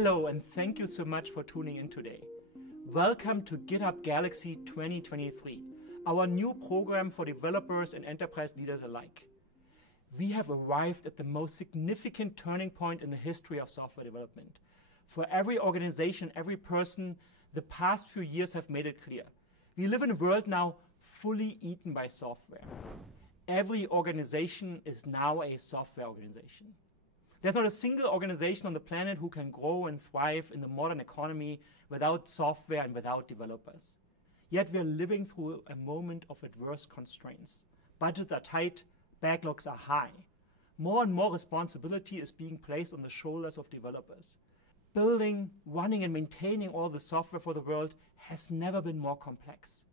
Hello and thank you so much for tuning in today. Welcome to GitHub Galaxy 2023, our new program for developers and enterprise leaders alike. We have arrived at the most significant turning point in the history of software development. For every organization, every person, the past few years have made it clear. We live in a world now fully eaten by software. Every organization is now a software organization. There's not a single organization on the planet who can grow and thrive in the modern economy without software and without developers. Yet we're living through a moment of adverse constraints. Budgets are tight, backlogs are high. More and more responsibility is being placed on the shoulders of developers. Building, running and maintaining all the software for the world has never been more complex.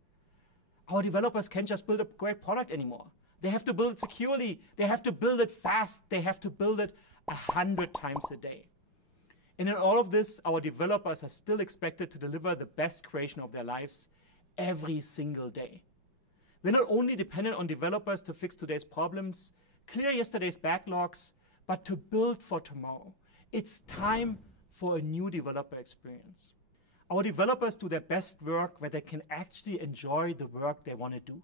Our developers can't just build a great product anymore. They have to build it securely, they have to build it fast, they have to build it 100 times a day. And in all of this, our developers are still expected to deliver the best creation of their lives every single day. We're not only dependent on developers to fix today's problems, clear yesterday's backlogs, but to build for tomorrow. It's time for a new developer experience. Our developers do their best work where they can actually enjoy the work they want to do.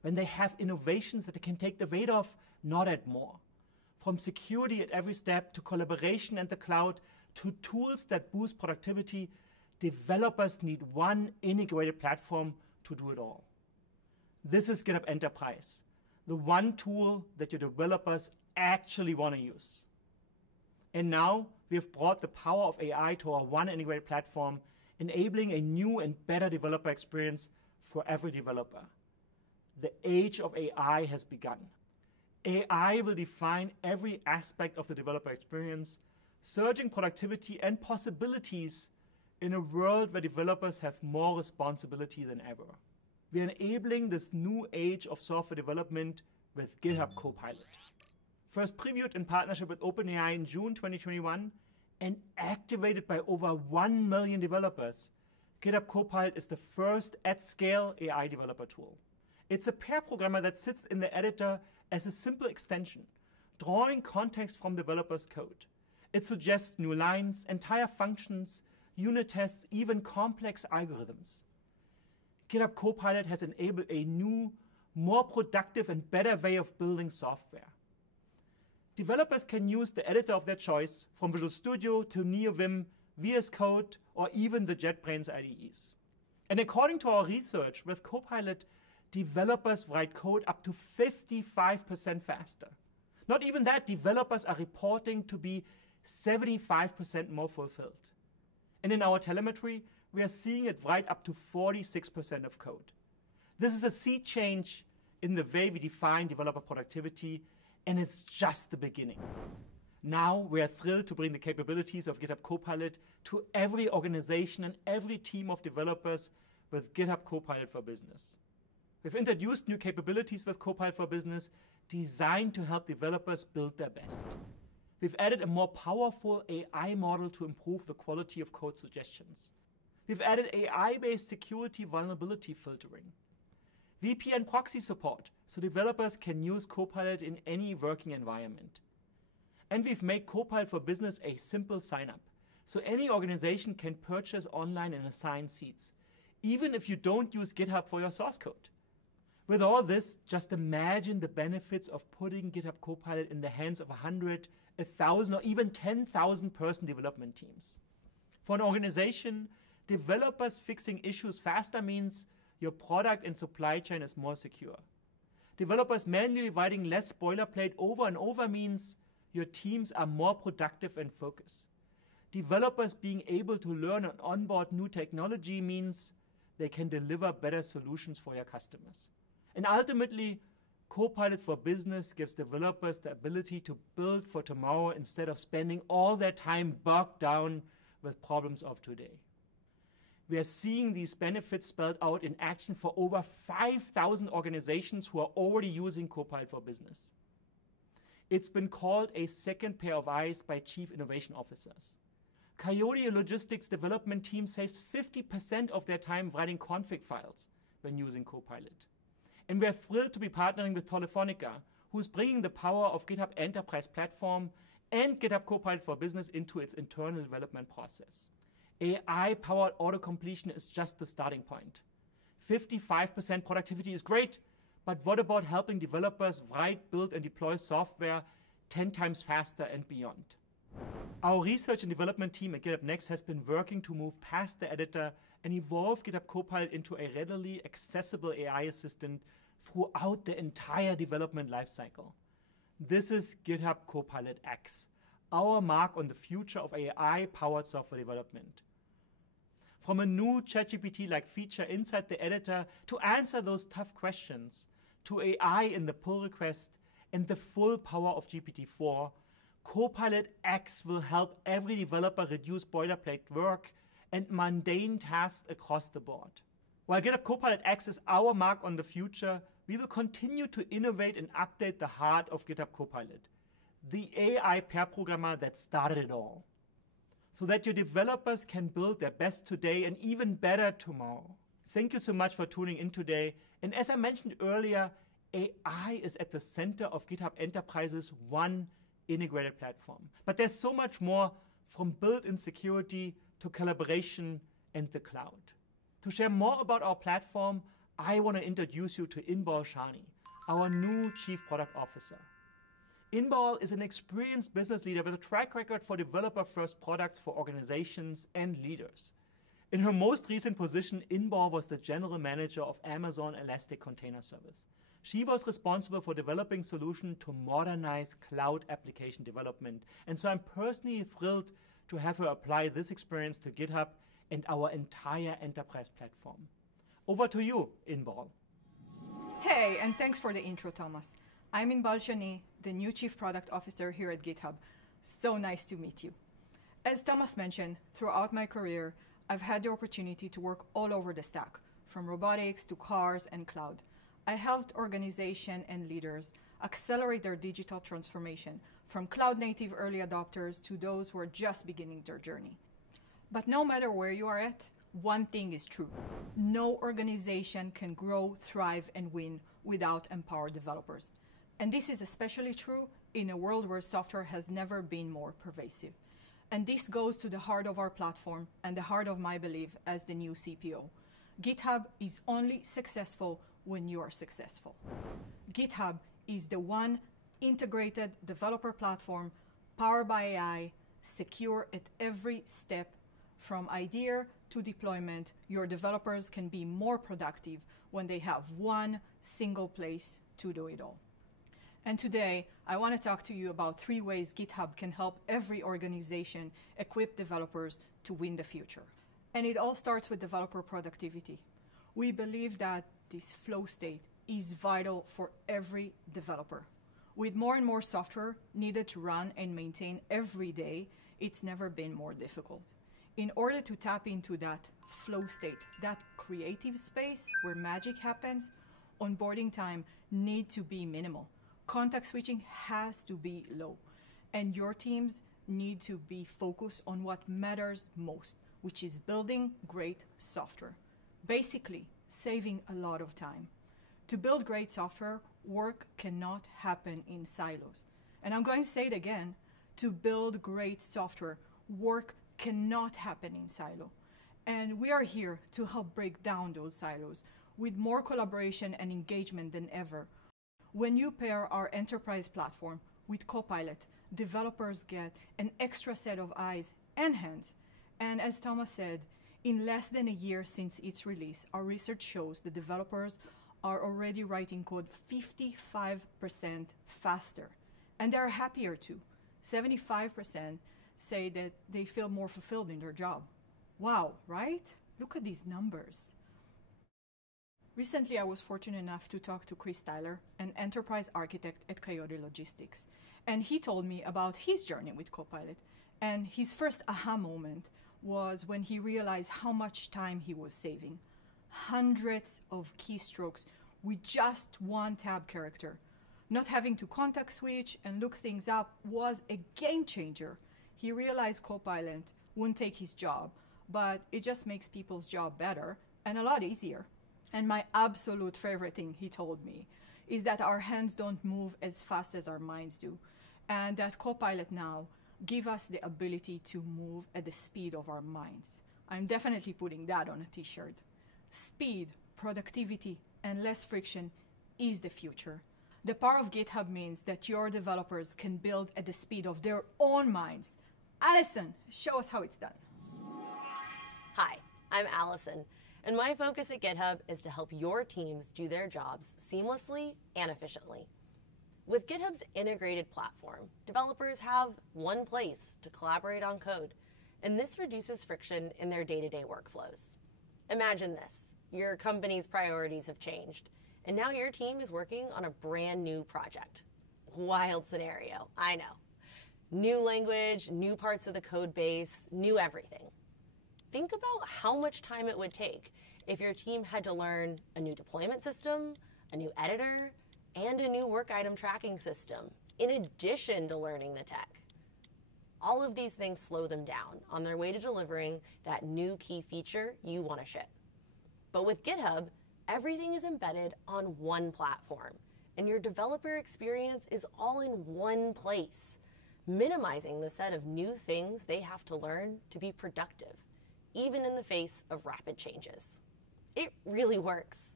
When they have innovations that they can take the weight off, not add more. From security at every step to collaboration and the cloud to tools that boost productivity, developers need one integrated platform to do it all. This is GitHub Enterprise, the one tool that your developers actually want to use. And now we have brought the power of AI to our one integrated platform, enabling a new and better developer experience for every developer. The age of AI has begun. AI will define every aspect of the developer experience, surging productivity and possibilities in a world where developers have more responsibility than ever. We are enabling this new age of software development with GitHub Copilot. First previewed in partnership with OpenAI in June 2021 and activated by over 1 million developers, GitHub Copilot is the first at-scale AI developer tool. It's a pair programmer that sits in the editor as a simple extension, drawing context from developers' code. It suggests new lines, entire functions, unit tests, even complex algorithms. GitHub Copilot has enabled a new, more productive and better way of building software. Developers can use the editor of their choice, from Visual Studio to NeoVim, VS Code, or even the JetBrains IDEs. And according to our research, with Copilot, developers write code up to 55% faster. Not even that, developers are reporting to be 75% more fulfilled. And in our telemetry, we are seeing it write up to 46% of code. This is a sea change in the way we define developer productivity, and it's just the beginning. Now we are thrilled to bring the capabilities of GitHub Copilot to every organization and every team of developers with GitHub Copilot for Business. We've introduced new capabilities with Copilot for Business designed to help developers build their best. We've added a more powerful AI model to improve the quality of code suggestions. We've added AI-based security vulnerability filtering. VPN proxy support, so developers can use Copilot in any working environment. And we've made Copilot for Business a simple sign-up, so any organization can purchase online and assign seats, even if you don't use GitHub for your source code. With all this, just imagine the benefits of putting GitHub Copilot in the hands of 100, 1,000, or even 10,000 person development teams. For an organization, developers fixing issues faster means your product and supply chain is more secure. Developers manually writing less boilerplate over and over means your teams are more productive and focused. Developers being able to learn and onboard new technology means they can deliver better solutions for your customers. And ultimately, Copilot for Business gives developers the ability to build for tomorrow instead of spending all their time bogged down with problems of today. We are seeing these benefits spelled out in action for over 5,000 organizations who are already using Copilot for Business. It's been called a second pair of eyes by chief innovation officers. Coyote Logistics development team saves 50% of their time writing config files when using Copilot. And we're thrilled to be partnering with Telefonica, who's bringing the power of GitHub Enterprise Platform and GitHub Copilot for Business into its internal development process. AI-powered auto-completion is just the starting point. 55% productivity is great, but what about helping developers write, build, and deploy software 10 times faster and beyond? Our research and development team at GitHub Next has been working to move past the editor and evolve GitHub Copilot into a readily accessible AI assistant throughout the entire development lifecycle. This is GitHub Copilot X, our mark on the future of AI-powered software development. From a new ChatGPT-like feature inside the editor to answer those tough questions, to AI in the pull request and the full power of GPT-4, Copilot X will help every developer reduce boilerplate work and mundane tasks across the board. While GitHub Copilot X is our mark on the future, we will continue to innovate and update the heart of GitHub Copilot, the AI pair programmer that started it all, so that your developers can build their best today and even better tomorrow. Thank you so much for tuning in today. And as I mentioned earlier, AI is at the center of GitHub Enterprise's one integrated platform. But there's so much more, from built-in security to collaboration and the cloud. To share more about our platform, I want to introduce you to Inbal Shani, our new Chief Product Officer. Inbal is an experienced business leader with a track record for developer-first products for organizations and leaders. In her most recent position, Inbal was the general manager of Amazon Elastic Container Service. She was responsible for developing solutions to modernize cloud application development. And so I'm personally thrilled to have her apply this experience to GitHub and our entire enterprise platform. Over to you, Inbal. Hey, and thanks for the intro, Thomas. I'm Inbal Shani, the new Chief Product Officer here at GitHub. So nice to meet you. As Thomas mentioned, throughout my career, I've had the opportunity to work all over the stack, from robotics to cars and cloud. I helped organizations and leaders accelerate their digital transformation, from cloud-native early adopters to those who are just beginning their journey. But no matter where you are at, one thing is true. No organization can grow, thrive, and win without empowered developers. And this is especially true in a world where software has never been more pervasive. And this goes to the heart of our platform and the heart of my belief as the new CPO. GitHub is only successful when you are successful. GitHub is the one integrated developer platform powered by AI, secure at every step. From idea to deployment, your developers can be more productive when they have one single place to do it all. And today, I want to talk to you about 3 ways GitHub can help every organization equip developers to win the future. And it all starts with developer productivity. We believe that this flow state is vital for every developer. With more and more software needed to run and maintain every day, it's never been more difficult. In order to tap into that flow state, that creative space where magic happens, onboarding time needs to be minimal. Context switching has to be low. And your teams need to be focused on what matters most, which is building great software. Basically, saving a lot of time. To build great software, work cannot happen in silos. And I'm going to say it again, to build great software, work cannot happen in silo. And we are here to help break down those silos with more collaboration and engagement than ever. When you pair our enterprise platform with Copilot, developers get an extra set of eyes and hands. And as Thomas said, in less than a year since its release, our research shows the developers are already writing code 55% faster. And they're happier too. 75% say that they feel more fulfilled in their job. Wow, right? Look at these numbers. Recently, I was fortunate enough to talk to Chris Tyler, an enterprise architect at Coyote Logistics. And he told me about his journey with Copilot. And his first aha moment was when he realized how much time he was saving. Hundreds of keystrokes with just one tab character. Not having to context switch and look things up was a game changer. He realized Copilot wouldn't take his job, but it just makes people's job better and a lot easier. And my absolute favorite thing he told me is that our hands don't move as fast as our minds do. and that Copilot now give us the ability to move at the speed of our minds. I'm definitely putting that on a t-shirt. Speed, productivity, and less friction is the future. The power of GitHub means that your developers can build at the speed of their own minds. Allison, show us how it's done. Hi, I'm Allison, and my focus at GitHub is to help your teams do their jobs seamlessly and efficiently. With GitHub's integrated platform, developers have one place to collaborate on code, and this reduces friction in their day-to-day workflows. Imagine this. Your company's priorities have changed, and now your team is working on a brand new project. Wild scenario, I know. New language, new parts of the code base, new everything. Think about how much time it would take if your team had to learn a new deployment system, a new editor, and a new work item tracking system, in addition to learning the tech. All of these things slow them down on their way to delivering that new key feature you want to ship. But with GitHub, everything is embedded on one platform, and your developer experience is all in one place, minimizing the set of new things they have to learn to be productive, even in the face of rapid changes. It really works.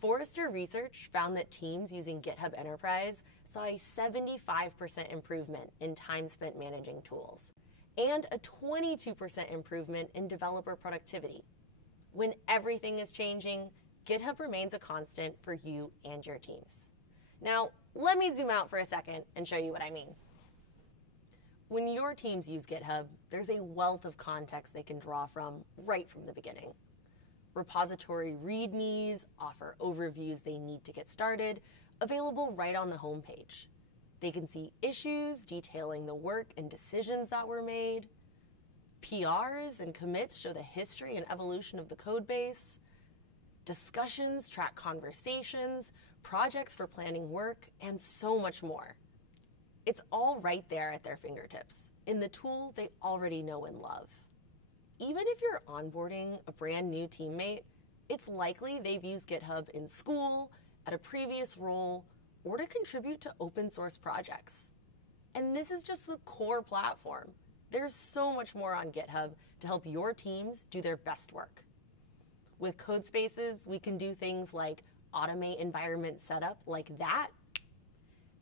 Forrester research found that teams using GitHub Enterprise saw a 75% improvement in time spent managing tools and a 22% improvement in developer productivity. When everything is changing, GitHub remains a constant for you and your teams. Now, let me zoom out for a second and show you what I mean. When your teams use GitHub, there's a wealth of context they can draw from right from the beginning. Repository READMEs offer overviews they need to get started, available right on the homepage. They can see issues detailing the work and decisions that were made. PRs and commits show the history and evolution of the code base. Discussions track conversations, projects for planning work, and so much more. It's all right there at their fingertips, in the tool they already know and love. Even if you're onboarding a brand new teammate, it's likely they've used GitHub in school, at a previous role, or to contribute to open source projects. And this is just the core platform. There's so much more on GitHub to help your teams do their best work. With code spaces, we can do things like automate environment setup like that,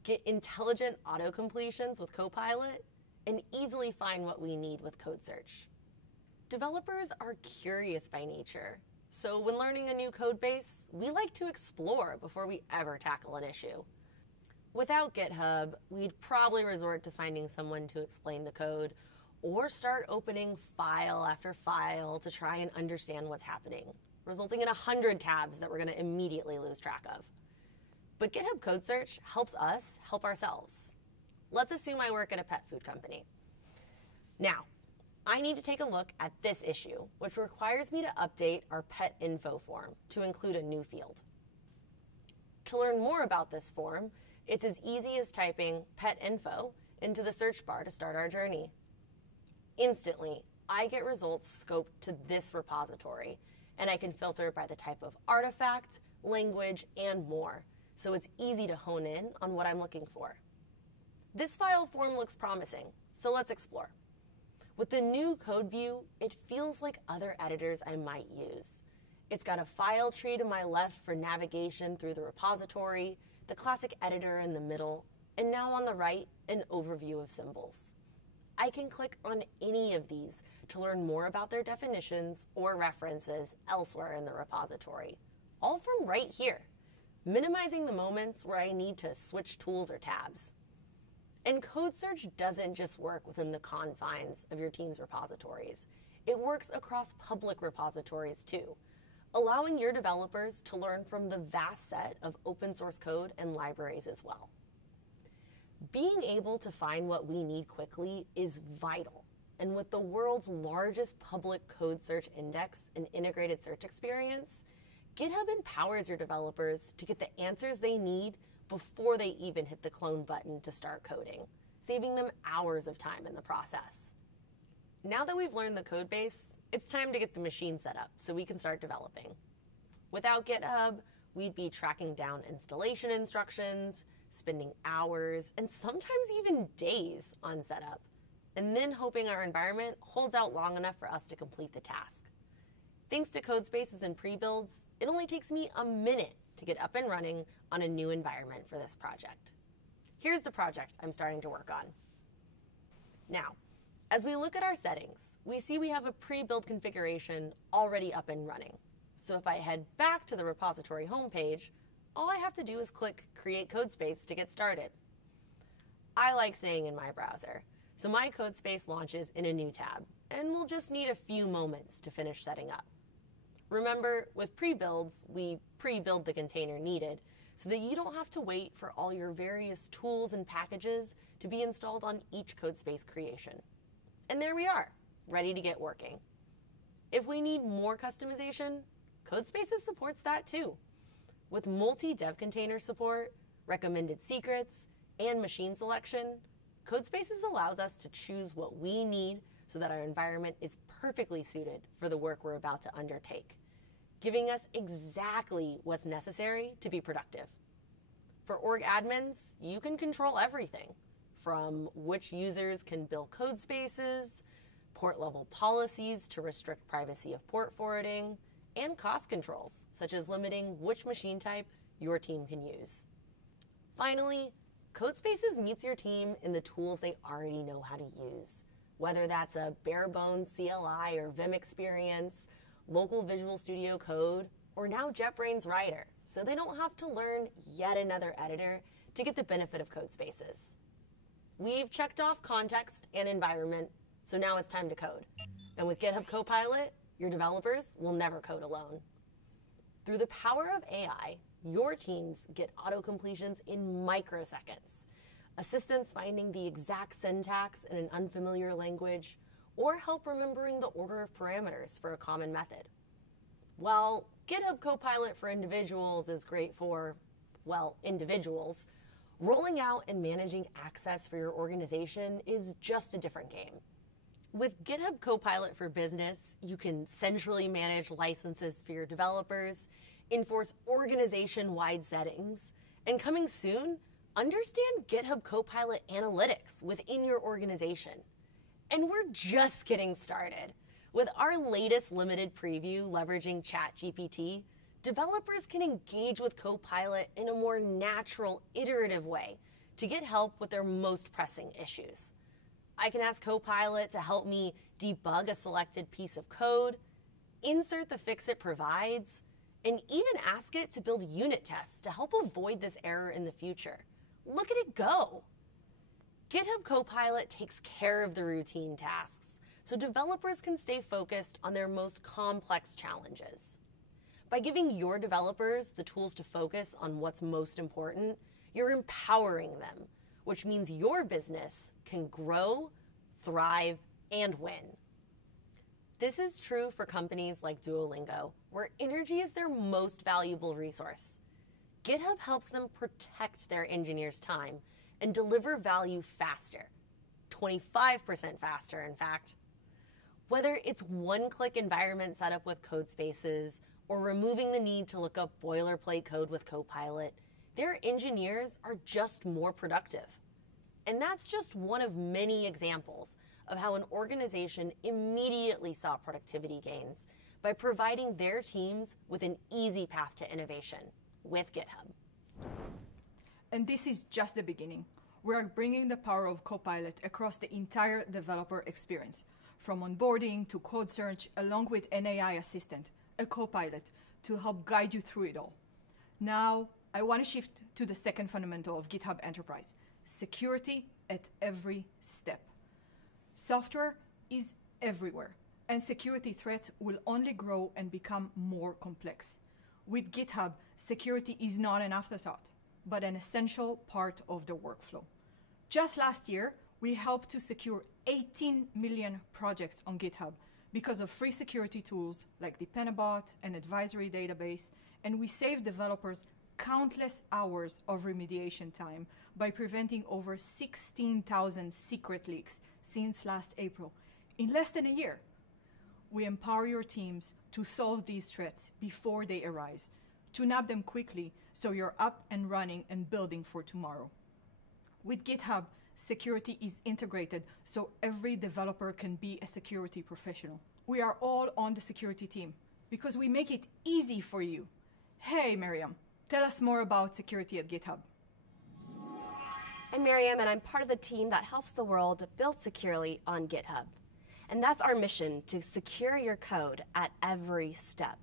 get intelligent auto completions with Copilot, and easily find what we need with code search. Developers are curious by nature, so when learning a new code base, we like to explore before we ever tackle an issue. Without GitHub, we'd probably resort to finding someone to explain the code or start opening file after file to try and understand what's happening, resulting in 100 tabs that we're going to immediately lose track of. But GitHub Code Search helps us help ourselves. Let's assume I work at a pet food company. Now, I need to take a look at this issue, which requires me to update our pet info form to include a new field. To learn more about this form, it's as easy as typing pet info into the search bar to start our journey. Instantly, I get results scoped to this repository, and I can filter by the type of artifact, language, and more, so it's easy to hone in on what I'm looking for. This file form looks promising, so let's explore. With the new code view, it feels like other editors I might use. It's got a file tree to my left for navigation through the repository, the classic editor in the middle, and now on the right, an overview of symbols. I can click on any of these to learn more about their definitions or references elsewhere in the repository, all from right here, minimizing the moments where I need to switch tools or tabs. And code search doesn't just work within the confines of your team's repositories. It works across public repositories too, allowing your developers to learn from the vast set of open source code and libraries as well. Being able to find what we need quickly is vital. And with the world's largest public code search index and integrated search experience, GitHub empowers your developers to get the answers they need before they even hit the clone button to start coding, saving them hours of time in the process. Now that we've learned the code base, it's time to get the machine set up so we can start developing. Without GitHub, we'd be tracking down installation instructions, spending hours and sometimes even days on setup, and then hoping our environment holds out long enough for us to complete the task. Thanks to Codespaces and pre-builds, it only takes me a minute to get up and running on a new environment for this project. Here's the project I'm starting to work on. Now, as we look at our settings, we see we have a pre-built configuration already up and running. So if I head back to the repository homepage, all I have to do is click Create Codespace to get started. I like staying in my browser, so my Codespace launches in a new tab, and we'll just need a few moments to finish setting up. Remember, with pre-builds, we pre-build the container needed so that you don't have to wait for all your various tools and packages to be installed on each Codespace creation. And there we are, ready to get working. If we need more customization, Codespaces supports that too. With multi-dev container support, recommended secrets, and machine selection, Codespaces allows us to choose what we need so that our environment is perfectly suited for the work we're about to undertake, giving us exactly what's necessary to be productive. For org admins, you can control everything, from which users can build Codespaces, port level policies to restrict privacy of port forwarding, and cost controls, such as limiting which machine type your team can use. Finally, Codespaces meets your team in the tools they already know how to use, whether that's a bare bones CLI or Vim experience, local Visual Studio Code, or now JetBrains Writer, so they don't have to learn yet another editor to get the benefit of Codespaces. We've checked off context and environment, so now it's time to code. And with GitHub Copilot, your developers will never code alone. Through the power of AI, your teams get auto-completions in microseconds, assistance finding the exact syntax in an unfamiliar language, or help remembering the order of parameters for a common method. While GitHub Copilot for individuals is great for, well, individuals, rolling out and managing access for your organization is just a different game. With GitHub Copilot for Business, you can centrally manage licenses for your developers, enforce organization-wide settings, and coming soon, understand GitHub Copilot analytics within your organization. And we're just getting started. With our latest limited preview leveraging ChatGPT, developers can engage with Copilot in a more natural, iterative way to get help with their most pressing issues. I can ask Copilot to help me debug a selected piece of code, insert the fix it provides, and even ask it to build unit tests to help avoid this error in the future. Look at it go. GitHub Copilot takes care of the routine tasks, so developers can stay focused on their most complex challenges. By giving your developers the tools to focus on what's most important, you're empowering them, which means your business can grow, thrive, and win. This is true for companies like Duolingo, where energy is their most valuable resource. GitHub helps them protect their engineers' time and deliver value faster, 25% faster, in fact. Whether it's one-click environment setup with Codespaces or removing the need to look up boilerplate code with Copilot, their engineers are just more productive. And that's just one of many examples of how an organization immediately saw productivity gains by providing their teams with an easy path to innovation with GitHub. And this is just the beginning. We are bringing the power of Copilot across the entire developer experience, from onboarding to code search, along with an AI assistant, a Copilot, to help guide you through it all. Now, I want to shift to the second fundamental of GitHub Enterprise, security at every step. Software is everywhere, and security threats will only grow and become more complex. With GitHub, security is not an afterthought, but an essential part of the workflow. Just last year, we helped to secure 18 million projects on GitHub because of free security tools like Dependabot and Advisory Database, and we saved developers countless hours of remediation time by preventing over 16,000 secret leaks since last April, in less than a year. We empower your teams to solve these threats before they arise, to nab them quickly so you're up and running and building for tomorrow. With GitHub, security is integrated so every developer can be a security professional. We are all on the security team because we make it easy for you. Hey, Miriam, tell us more about security at GitHub. I'm Miriam, and I'm part of the team that helps the world build securely on GitHub. And that's our mission, to secure your code at every step.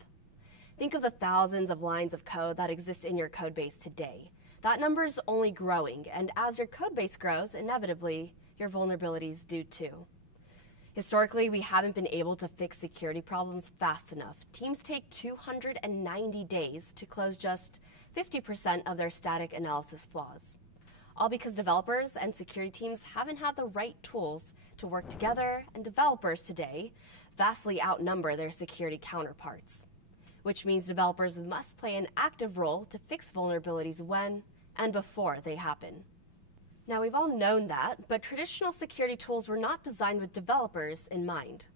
Think of the thousands of lines of code that exist in your code base today. That number's only growing, and as your code base grows, inevitably, your vulnerabilities do too. Historically, we haven't been able to fix security problems fast enough. Teams take 290 days to close just 50% of their static analysis flaws. All because developers and security teams haven't had the right tools to work together, and developers today vastly outnumber their security counterparts, which means developers must play an active role to fix vulnerabilities when and before they happen. Now, we've all known that, but traditional security tools were not designed with developers in mind.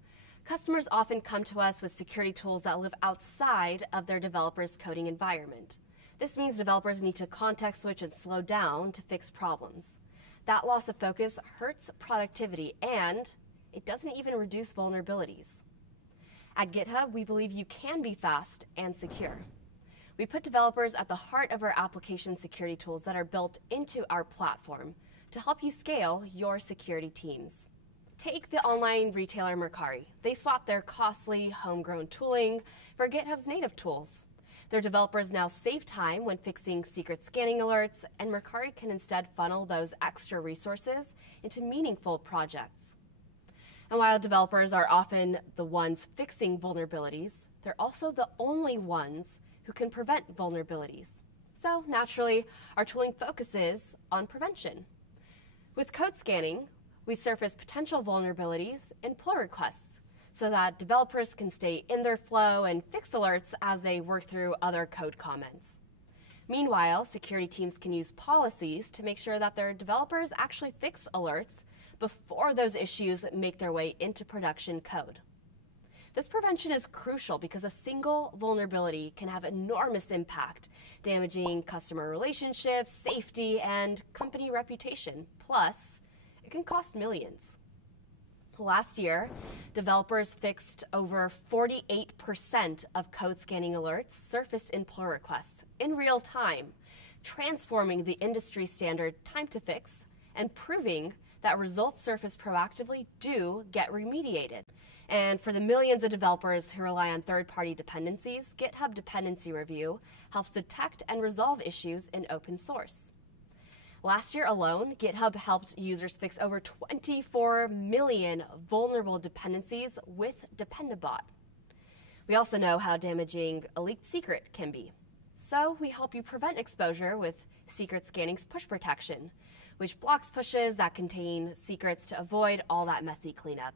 Customers often come to us with security tools that live outside of their developers' coding environment. This means developers need to context switch and slow down to fix problems. That loss of focus hurts productivity, and it doesn't even reduce vulnerabilities. At GitHub, we believe you can be fast and secure. We put developers at the heart of our application security tools that are built into our platform to help you scale your security teams. Take the online retailer Mercari. They swapped their costly homegrown tooling for GitHub's native tools. Their developers now save time when fixing secret scanning alerts, and Mercari can instead funnel those extra resources into meaningful projects. And while developers are often the ones fixing vulnerabilities, they're also the only ones who can prevent vulnerabilities. So naturally, our tooling focuses on prevention. With code scanning, we surface potential vulnerabilities in pull requests so that developers can stay in their flow and fix alerts as they work through other code comments. Meanwhile, security teams can use policies to make sure that their developers actually fix alerts before those issues make their way into production code. This prevention is crucial because a single vulnerability can have enormous impact, damaging customer relationships, safety, and company reputation. Plus, it can cost millions. Last year, developers fixed over 48% of code scanning alerts surfaced in pull requests in real time, transforming the industry standard time to fix and proving that results surfaced proactively do get remediated. And for the millions of developers who rely on third-party dependencies, GitHub Dependency Review helps detect and resolve issues in open source. Last year alone, GitHub helped users fix over 24 million vulnerable dependencies with Dependabot. We also know how damaging a leaked secret can be. So we help you prevent exposure with Secret Scanning's push protection, which blocks pushes that contain secrets to avoid all that messy cleanup.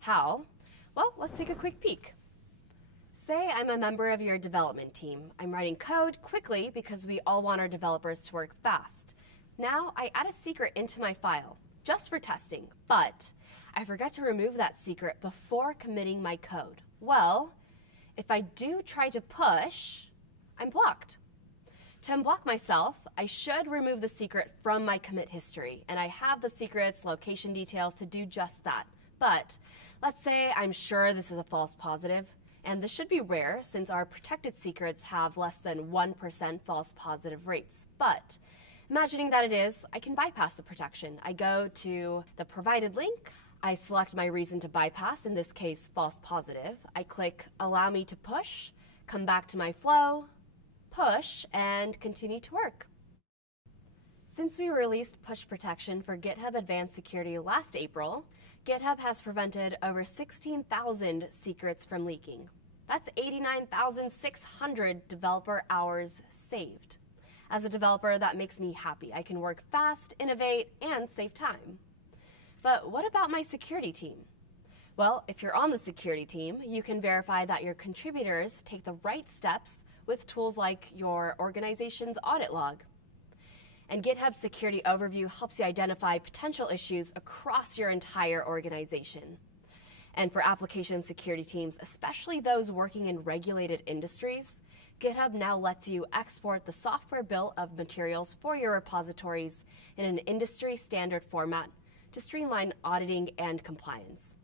How? Well, let's take a quick peek. Say I'm a member of your development team. I'm writing code quickly because we all want our developers to work fast. Now I add a secret into my file, just for testing, but I forget to remove that secret before committing my code. Well, if I do try to push, I'm blocked. To unblock myself, I should remove the secret from my commit history, and I have the secret's location details to do just that. But let's say I'm sure this is a false positive, and this should be rare since our protected secrets have less than 1% false positive rates. But imagining that it is, I can bypass the protection. I go to the provided link, I select my reason to bypass, in this case false positive. I click allow me to push, come back to my flow, push, and continue to work. Since we released push protection for GitHub Advanced Security last April, GitHub has prevented over 16,000 secrets from leaking. That's 89,600 developer hours saved. As a developer, that makes me happy. I can work fast, innovate, and save time. But what about my security team? Well, if you're on the security team, you can verify that your contributors take the right steps with tools like your organization's audit log. And GitHub Security Overview helps you identify potential issues across your entire organization. And for application security teams, especially those working in regulated industries, GitHub now lets you export the software bill of materials for your repositories in an industry standard format to streamline auditing and compliance.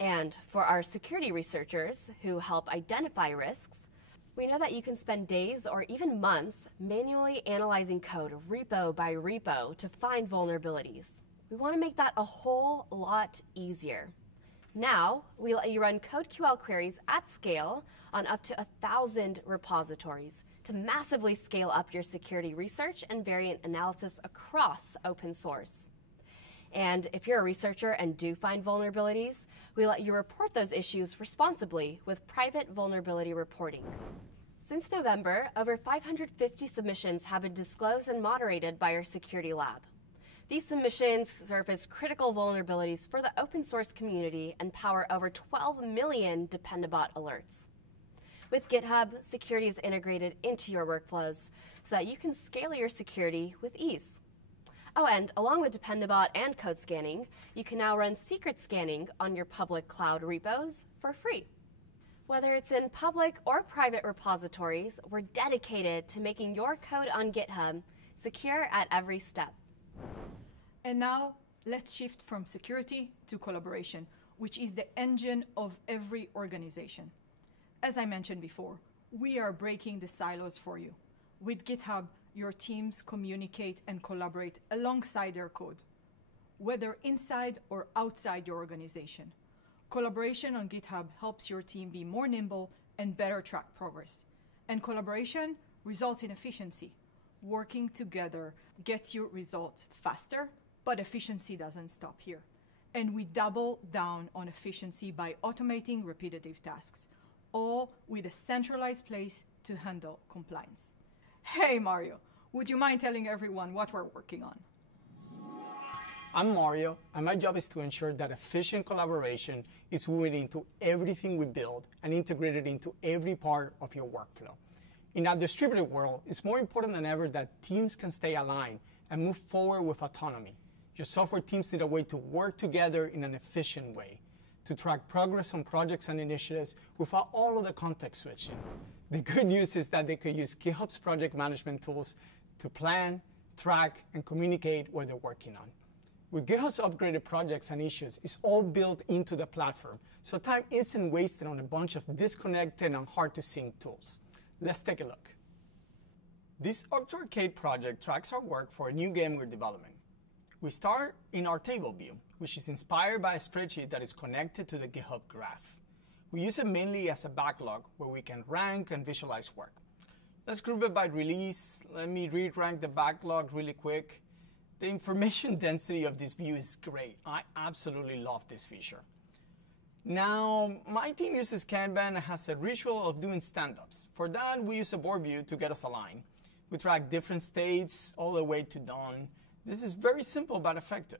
And for our security researchers who help identify risks, we know that you can spend days or even months manually analyzing code repo by repo to find vulnerabilities. We want to make that a whole lot easier. Now, we let you run CodeQL queries at scale on up to 1,000 repositories to massively scale up your security research and variant analysis across open source. And if you're a researcher and do find vulnerabilities, we let you report those issues responsibly with private vulnerability reporting. Since November, over 550 submissions have been disclosed and moderated by our security lab. These submissions serve as critical vulnerabilities for the open source community and power over 12 million Dependabot alerts. With GitHub, security is integrated into your workflows so that you can scale your security with ease. Oh, and along with Dependabot and code scanning, you can now run secret scanning on your public cloud repos for free. Whether it's in public or private repositories, we're dedicated to making your code on GitHub secure at every step. And now, let's shift from security to collaboration, which is the engine of every organization. As I mentioned before, we are breaking the silos for you. With GitHub, your teams communicate and collaborate alongside their code, whether inside or outside your organization. Collaboration on GitHub helps your team be more nimble and better track progress. And collaboration results in efficiency. Working together gets you results faster, but efficiency doesn't stop here. And we double down on efficiency by automating repetitive tasks, all with a centralized place to handle compliance. Hey Mario, would you mind telling everyone what we're working on? I'm Mario, and my job is to ensure that efficient collaboration is woven into everything we build and integrated into every part of your workflow. In our distributed world, it's more important than ever that teams can stay aligned and move forward with autonomy. Your software teams need a way to work together in an efficient way, to track progress on projects and initiatives without all of the context switching. The good news is that they can use GitHub's project management tools to plan, track, and communicate what they're working on. With GitHub's upgraded projects and issues, it's all built into the platform, so time isn't wasted on a bunch of disconnected and hard-to-sync tools. Let's take a look. This Arcade project tracks our work for a new game we're developing. We start in our table view, which is inspired by a spreadsheet that is connected to the GitHub graph. We use it mainly as a backlog where we can rank and visualize work. Let's group it by release. Let me re-rank the backlog really quick. The information density of this view is great. I absolutely love this feature. Now, my team uses Kanban and has a ritual of doing stand-ups. For that, we use a board view to get us aligned. We track different states all the way to done. This is very simple but effective.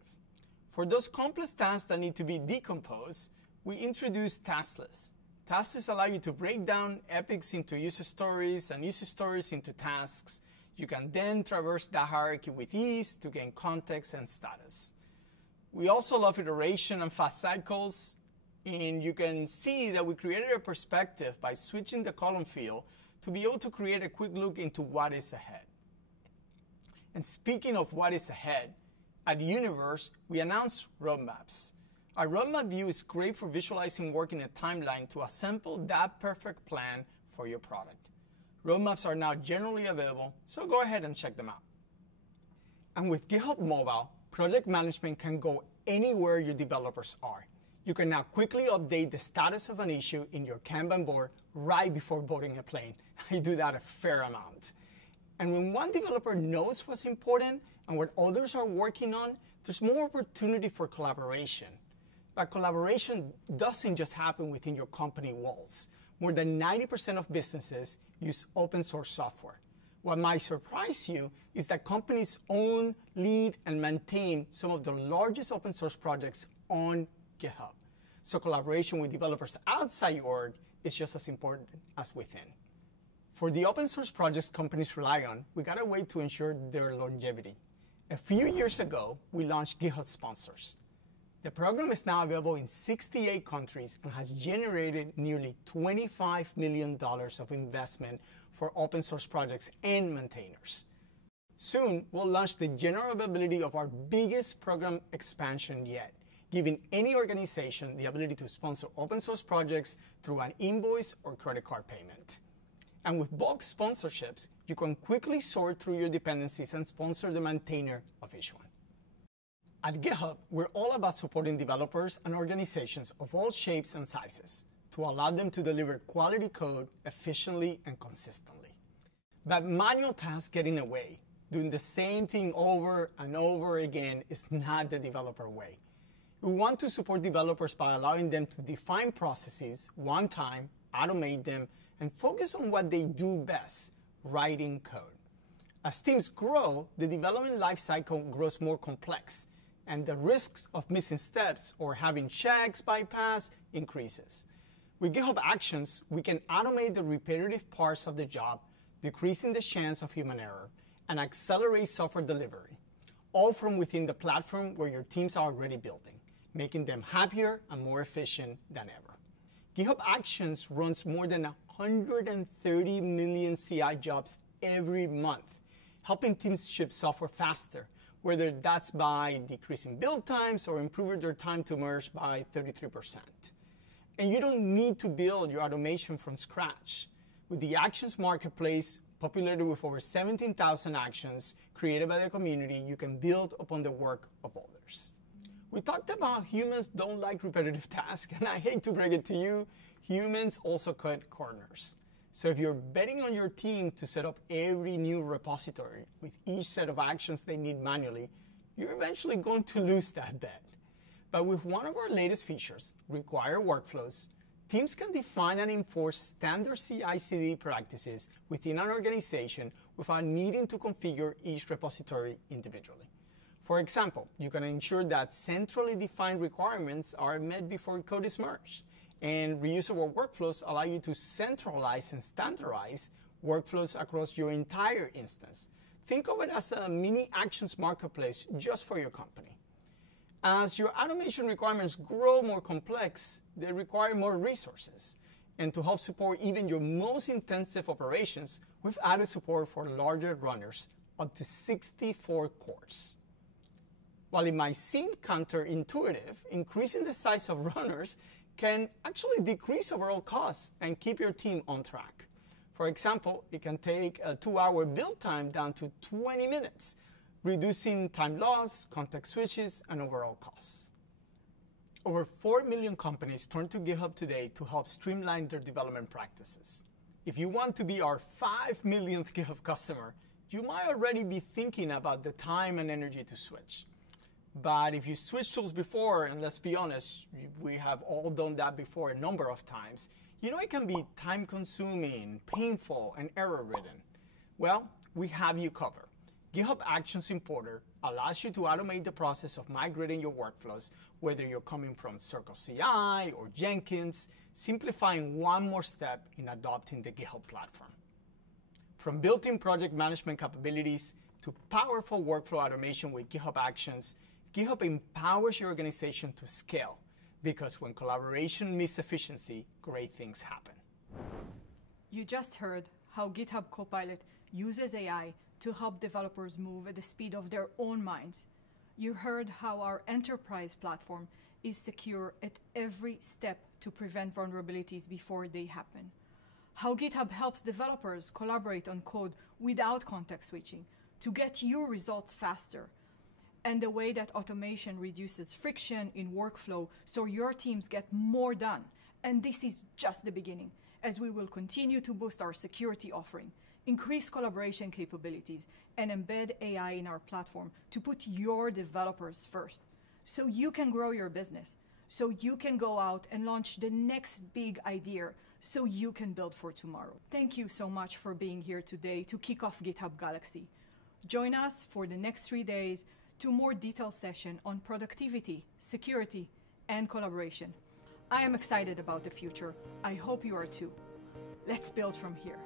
For those complex tasks that need to be decomposed, we introduce task lists. Task lists allow you to break down epics into user stories and user stories into tasks. You can then traverse that hierarchy with ease to gain context and status. We also love iteration and fast cycles, and you can see that we created a perspective by switching the column field to be able to create a quick look into what is ahead. And speaking of what is ahead, at Universe, we announced roadmaps. Our roadmap view is great for visualizing work in a timeline to assemble that perfect plan for your product. Roadmaps are now generally available, so go ahead and check them out. And with GitHub Mobile, project management can go anywhere your developers are. You can now quickly update the status of an issue in your Kanban board right before boarding a plane. I do that a fair amount. And when one developer knows what's important and what others are working on, there's more opportunity for collaboration. But collaboration doesn't just happen within your company walls. More than 90% of businesses use open source software. What might surprise you is that companies own, lead, and maintain some of the largest open source projects on GitHub. So collaboration with developers outside your org is just as important as within. For the open source projects companies rely on, we got a way to ensure their longevity. A few years ago, we launched GitHub Sponsors. The program is now available in 68 countries and has generated nearly $25 million of investment for open source projects and maintainers. Soon, we'll launch the general availability of our biggest program expansion yet, giving any organization the ability to sponsor open source projects through an invoice or credit card payment. And with bulk sponsorships, you can quickly sort through your dependencies and sponsor the maintainer of each one. At GitHub, we're all about supporting developers and organizations of all shapes and sizes to allow them to deliver quality code efficiently and consistently. But manual tasks get in the way. Doing the same thing over and over again is not the developer way. We want to support developers by allowing them to define processes one time, automate them, and focus on what they do best, writing code. As teams grow, the development lifecycle grows more complex, and the risks of missing steps or having checks bypassed increases. With GitHub Actions, we can automate the repetitive parts of the job, decreasing the chance of human error, and accelerate software delivery, all from within the platform where your teams are already building, making them happier and more efficient than ever. GitHub Actions runs more than 130 million CI jobs every month, helping teams ship software faster, whether that's by decreasing build times or improving their time to merge by 33%. And you don't need to build your automation from scratch. With the Actions Marketplace, populated with over 17,000 actions created by the community, you can build upon the work of others. We talked about humans don't like repetitive tasks, and I hate to break it to you, humans also cut corners. So if you're betting on your team to set up every new repository with each set of actions they need manually, you're eventually going to lose that bet. But with one of our latest features, Require Workflows, teams can define and enforce standard CI/CD practices within an organization without needing to configure each repository individually. For example, you can ensure that centrally defined requirements are met before code is merged, and reusable workflows allow you to centralize and standardize workflows across your entire instance. Think of it as a mini Actions Marketplace just for your company. As your automation requirements grow more complex, they require more resources. And to help support even your most intensive operations, we've added support for larger runners, up to 64 cores. While it might seem counterintuitive, increasing the size of runners can actually decrease overall costs and keep your team on track. For example, it can take a 2-hour build time down to 20 minutes, reducing time loss, context switches, and overall costs. Over 4 million companies turn to GitHub today to help streamline their development practices. If you want to be our 5 millionth GitHub customer, you might already be thinking about the time and energy to switch. But if you switched tools before, and let's be honest, we have all done that before a number of times, you know it can be time-consuming, painful, and error-ridden. Well, we have you covered. GitHub Actions Importer allows you to automate the process of migrating your workflows, whether you're coming from Circle CI or Jenkins, simplifying one more step in adopting the GitHub platform. From built-in project management capabilities to powerful workflow automation with GitHub Actions, GitHub empowers your organization to scale, because when collaboration meets efficiency, great things happen. You just heard how GitHub Copilot uses AI to help developers move at the speed of their own minds. You heard how our enterprise platform is secure at every step to prevent vulnerabilities before they happen. How GitHub helps developers collaborate on code without context switching to get you results faster. And the way that automation reduces friction in workflow so your teams get more done. And this is just the beginning, as we will continue to boost our security offering, increase collaboration capabilities, and embed AI in our platform to put your developers first, so you can grow your business, so you can go out and launch the next big idea, so you can build for tomorrow. Thank you so much for being here today to kick off GitHub Galaxy. Join us for the next 3 days to more detailed session on productivity, security, and collaboration. I am excited about the future. I hope you are too. Let's build from here.